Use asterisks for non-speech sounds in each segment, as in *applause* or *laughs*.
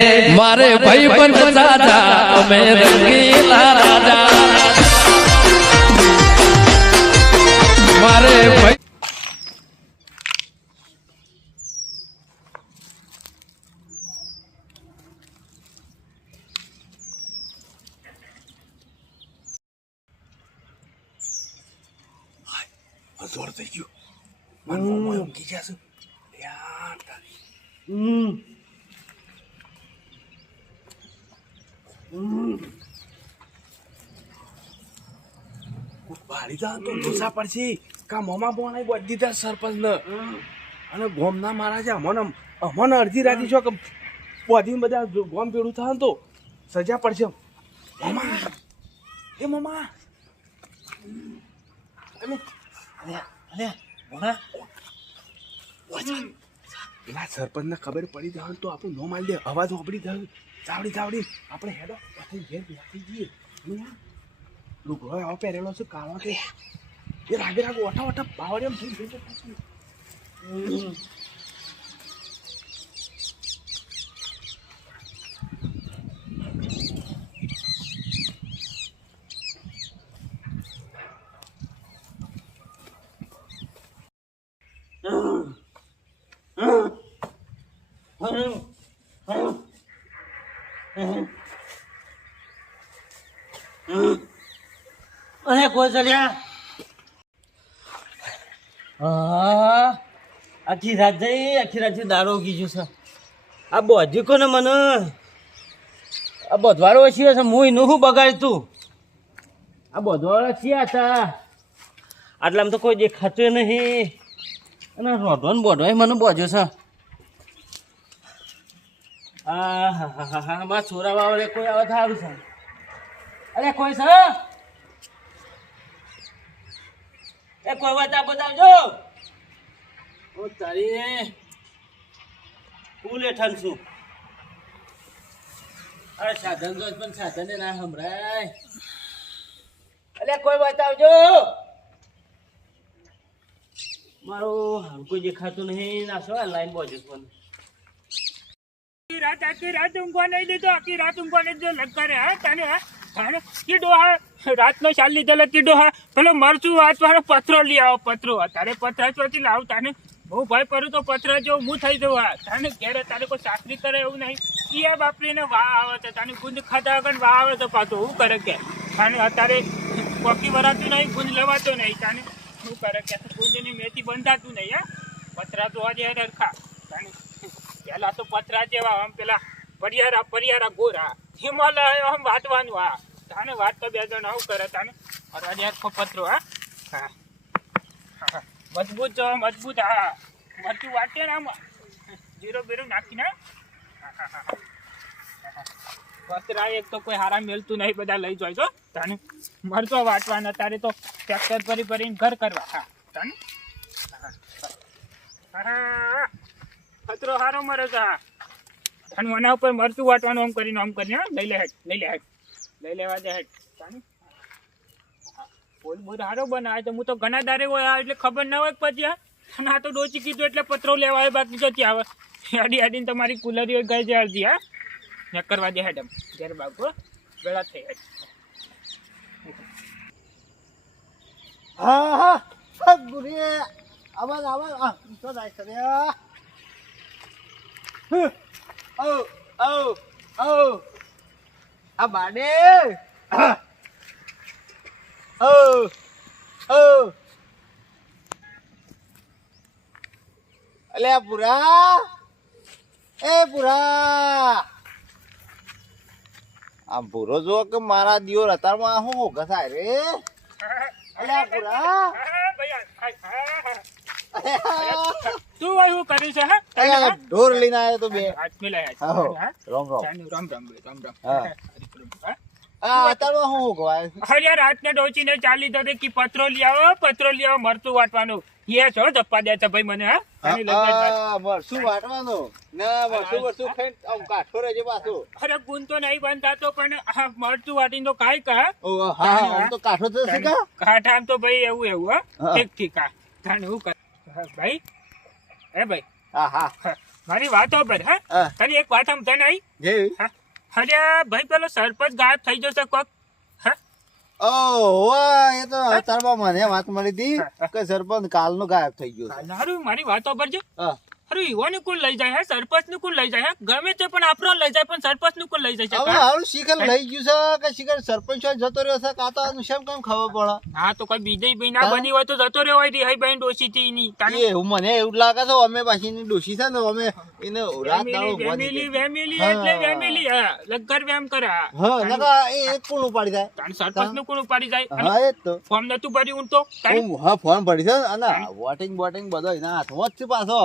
મારે ભાઈ પણ સાજા અમે રંગીલા રાજા. મારે ભાઈ જોર થઈ ગયું મોંમાં ઊંઘી ગયા છે. યાર તારી. બાળી દા તો ઢોસા પડશે. કા મોમાં બોણાઈ બધી દીધા સરપંચ ને અને ગોમના મારા છે અમને અમને અડધી રાતી છો કે બોધી બધા ગોમ ભેડું થાય તો સજા પડશે. મોમા. એ મોમા. તમે અલે ભોણા પેલા સરપંચને ખબર પડી જાય તો આપણું નો મારી દે અવાજ ઓપડી જાય ચાવડી ચાવડી આપણે હેડો. પછી ઘેર બેસી જઈએ. લુગડો એવો પહેરેલો છે, કાળો કે. એ રાગે રાગે ઓઠા ઓઠા પાવડે એમ થઈ ગયું અરે કોસલ્યા આખી રાત જઈ, આખી રાત દારૂ ગીજું છે. આ બોધી કોને મને? આ બધવાળો છીએ છે હું એનું શું બગાડતું? આ બધવાળો છીએ હતા. આટલામાં તો કોઈ દેખાતું નહીં. અને રોઢો ને બોધો મને બોજો છે. હા હા હા હા મારા છોરા વાવડે કોઈ આવે સારું છે? અરે કોઈ છે? કોઈ વાત આ બતાવજો. હું તારી ફૂલ હેઠળ છું. અરે સાધન તો પણ સાધન ના સંભળાય. અરે કોઈ બતાવજો મારું કોઈ દેખાતું નહીં. ના, શું લાઈન બોજુ પણ રાત આખી રાત ઊંઘવા નહીં દીધો, આખી રાત ઊંઘવા નહીં દીધો. લગારે હા, તને, હા કીડો હા, રાતનો ચાલ લીધેલો કીડો હા, પેલો મરચું વાત વાળો પથરો લઈ આવો, પત્રો. તારે પત્ર ચોથી લાવ તાને બહુ ભય કરું તો પત્ર જો હું થઈ જવું હા. તાને ઘેરે તારે કોઈ સાસરી કરે એવું નહીં. ઈયા બાપરીને વાહ આવે તો તાને ગુંદ ખાતા વગર વાહ આવે તો પાછું, હું કરે કે? તાને અત્યારે કોકી વરાતું નહીં ગુંદ લેવાતો નહીં. તાને શું કરે કે? ગુંદની મેથી બંધાતું નહીં, હા. પથરા તો આજે હરખા. તાને પેલા તો પતરા જેવા આમ પેલા પરિયારા પરિયારા ગોરા હિમાલય આમ વાટવાનું હા. તાને વાત તો બે જણ આવું કરે તાને. અરે યાર પત્રો હા. હા. મજબૂત જો મજબૂત હા મરચું વાટે ને આમ. જીરો બીરો નાખીને. પતરા એક તો કોઈ હારા મેલતું નહીં બધા લઈ જાય છો તાને મરચો વાટવાના તારે તો ટ્રેક્ટર ભરી ભરીને ઘર કરવા હા. તાને? હા, હા. ખતરો હારો મરે આ. અને મના ઉપર મરચું વાટવાનું આમ કરીને આમ કરીને લઈ લે હેઠ લઈ લે હેઠ લઈ લેવા દે હેઠ. હા, બોલ બોલ હારો બનાવે તો હું તો ઘણા દારે હોય એટલે ખબર ના હોય પછી અને આ તો ડોચી કીધું એટલે પત્રો લેવા આવે બાકી જતી આવે. અડી અડીને તમારી કુલરીઓ ગઈ જાય અડધી હા. ને કરવા દે હેડમ ઘેર બાપુ વેળા થઈ જાય હા હા. હા ગુરી આવાજ આવાજ આ તો જાય છે રે ઓ ઓ ઓ. આ બાડે ઓ ઓ. અલે આ પુરા. એ પુરા. આ ભૂરો જો કે મારા દિયો રતારમાં હું હોગા થાય રે. અલે આ પુરા. *laughs* *laughs* ભાઈ, હા. તું ભાઈ શું કર્યું છે હા ઢોર લઈને આવ્યો તો બે હાથ. આહો. હા? રામ રોમ રામ રામ રામ રામ હા. હા? હું હોગવાય અરે રાતને ડોચીને ચાલી દો કે પત્રો લઈ આવો પત્રો લઈ આવો મરતું વાટવાનું એ છો ધપ્પા દે છે ભાઈ મને હા આની લગ્ન વાત. આ મરસું વાટવાનો ના મરસું મરસું ખાઈને આમ કાઠો રહેજે પાછું અરે ગુણ તો નહીં પણ મરતું વાટીને તો કાંઈ હા આમ તો કાઠો થશે કા કાંઠામ તો ભાઈ એવું એવું હા હા. ઠીક ઠીક હા તાને હું ભાઈ હે ભાઈ? હા હા. મારી વાતો પર હા? હા. તને એક વાત તને આવી અરે ભાઈ પેલો સરપંચ ગાયબ થઈ જશે કોક. હા? ઓહ વાહ, એ તો અત્યારમાં મને વાત મળી હતી કે સરપંચ કાલનો ગાયબ થઈ ગયો મારી વાતો પર જો હા. અરે ઈવોને કોણ લઈ જાય હે? સરપંચનું કોણ લઈ જાય હે? ગમે તે પણ આપણો લઈ જાય પણ સરપંચનું કોણ લઈ જાય છે? હવે હારું શિખર લઈ ગયું છે કે શિખર સરપંચ હોય જતો રહ્યો છે? કાં આનું શેમ કેમ ખબર પડે? હા તો કોઈ બીજે ભાઈ ના બની હોય તો જતો રહ્યો હોય હઈ બહેન ડોસી થી ની એવું મને એવું લાગે છે અમે પાછી છે ને અમે એને રાત દાડો. એટલે વેમિલી હા. લગર વેમ કરે હા. નકા એ એક કોણ ઉપાડી જાય? સરપંચનું કોણ ઉપાડી જાય? હા એ તો. ફોર્મ નતું ભર્યું તો? હા ફોન ભરી છે અને વોટિંગ બોટિંગ બધો એના હાથમાં જ છે પાછો.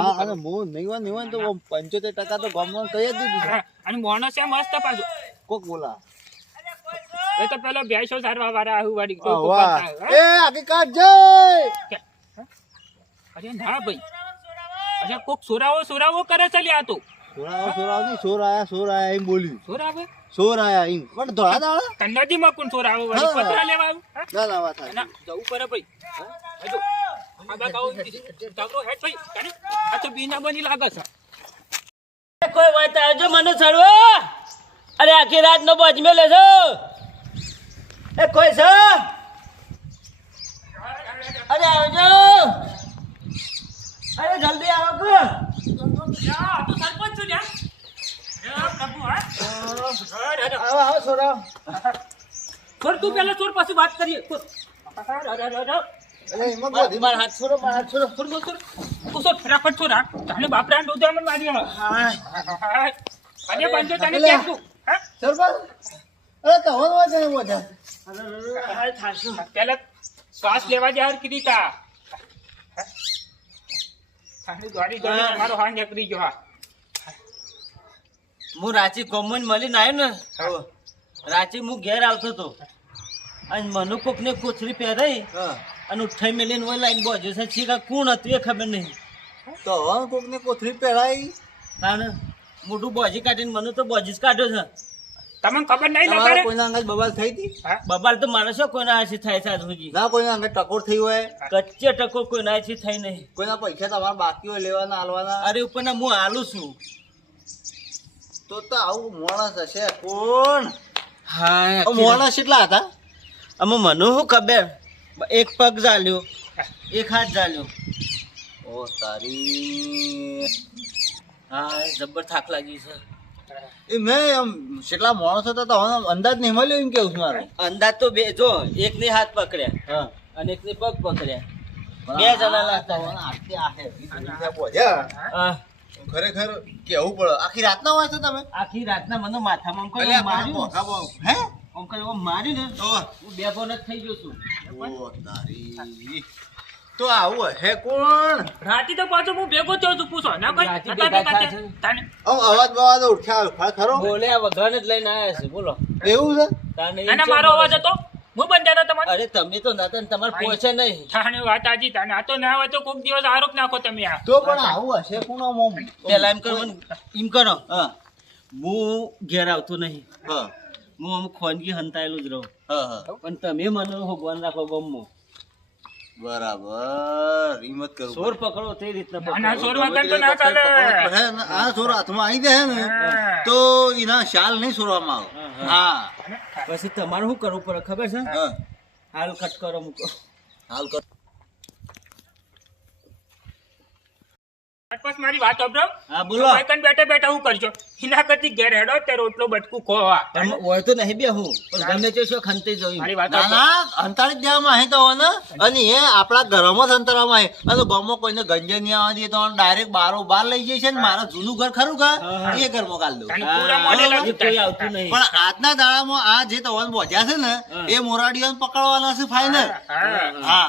હા અને હું નહીં હોય તો પંચોતેર ટકા તો ગામમાં કહી જ દીધું અને માણસ છે મસ્ત પાછું. કોક બોલા. એ તો પેલો ભેંસો સારવા વાળા આવું વાળી એ કાઢ જય! અરે ના ભાઈ. અરે કોક સોરાવો સોરાવો કરે છે લ્યા તો. સોરાવો સોરાવો નહીં સોરાયા સોરાયા એમ બોલ્યું. સોરાવે? સોરાયા એમ. પણ ધોળા દાડા? કન્નડી માં કોણ સોરાવો. પતરા લેવા આવ્યું ના ના વાત જવું પડે ભાઈ. હજુ. આ બા ગાઉ જાગરો હેડ આ તો બીના બની લાગે છે. કોઈ વાત આવજો મને સડવો અરે આખી રાત નો બોજ મેલે છો એ કોઈ છે? અરે આવજો. અરે જલ્દી આવો કે. યા, તો સરપંચ છું તું પહેલા છોડ પછી વાત કરીએ. ફટાફટ છોડ, હા. તાને બાપરાને દૂધ આમને મારી અને બંધો તને એટલે- તું? છે પહેલા શ્વાસ લેવા જાય કીધી તા. ગાડી ગાડી મારો હાથ નીકળી ગયો હા. હું રાંચી કોમન મળીને આવ્યો ને રાંચી હું ઘેર આવતો હતો. અને મનુ કોક ને કોથરી પહેરાઈ અને ઉઠાઈ મેલીને ઓય લાઈન બોજો છે ચીકા કોણ હતું એ ખબર નહીં. તો હવે કોક ને કોથળી પહેરાઈ. તાણ મોટું બોજી કાઢીને મને તો બોજી જ કાઢ્યો છે. તમને ખબર નહીં તમારા કોઈના અંગત બબાલ થઈ હતી? બબાલ તો માણસ કોઈના હાથી થાય છે આજ સુધી ના કોઈના અંગત ટકોર થઈ હોય. કચ્ચે ટકો કોઈના હાથી થઈ નહીં. કોઈના પૈસા તમારા બાકી હોય લેવાના હાલવાના. અરે ઉપરના હું હાલું છું. તો તો આવું માણસ હશે. કોણ? હા મોણસ કેટલા હતા? અમે મને શું ખબર? એક પગ ઝાલ્યો એક હાથ ઝાલ્યો. ઓ તારી. હા જબ્બર થાક લાગી છે. એ મેં આમ કેટલા માણસ હતા તો અંદાજ નહીં મળ્યો એમ કેવું છું મારે. અંદાજ તો બે જો એક ને હાથ પકડ્યા હા. અને એક ને પગ પકડ્યા. બે જણા લાગતા. ખરેખર કેવું પડે? આખી રાતના હોય છો તમે? આખી રાતના મને માથામાં કોઈ માર્યું? હે? કોઈ ને તો હું બેફોન જ થઈ ગયો છું. ઓ તારી. તો આવું હે કોણ? રાતી તો પાછો હું ભેગો થયો છું પૂછો. ના. તાને અવાજ બવાજ ખરો? જ લઈને આવ્યા છે બોલો. એવું છે? તાને ના, ના, મારો અવાજ હતો. હું બંધ હતા તમારે? અરે તમે તો નતા તમારે પહોંચે નહીં. તાને વાત આજી તાને આ તો ના હોય તો કોક દિવસ આરોપ નાખો તમે આ. તો પણ આવું હશે કોણ આમ આમ? પેલા એમ કરો એમ કરો. હા. હું ઘેર આવતો નહીં. હા. હું અમુક ખોનગી હંતાયેલું જ રહું. હા હા. પણ તમે મને ભગવાન રાખો ગમો. બરાબર. હિંમત કરું. સોર પકડો તે રીતના પકડો. સોર વગર તો ના ચાલે. હે ને, આ સોર હાથમાં આવી જાય ને તો એના શાલ નહીં સોરવામાં આવે. હા પછી તમારે શું કરવું પડે ખબર છે? હાલ કટ કરો મૂકો. હાલ કર બસ મારી વાત સાંભળો. હા બોલો. વાયકન બેઠે બેઠા હું કરજો? એના કરતી ઘેર હેડો તે રોટલો બટકું ખોવા. તમે હોય તો નહીં બે હું પણ ગમે તે શું ખંતી જોઈ મારી વાત ના અંતાળી દેવામાં આવે તો ને. અને એ આપણા ઘરમાં જ અંતરવામાં હે અને ગામમાં કોઈને ગંજે નહીં આવવા દે તો ડાયરેક્ટ બારો બાર લઈ જાય છે ને. મારા જૂનું ઘર ખરું કા હા. એ ઘરમાં કાઢ દઉં. હા, પણ આજના દાડામાં આ જે તવન બોજ્યા છે ને એ મોરાડીઓને પકડવાના છે ફાઈનલ હા.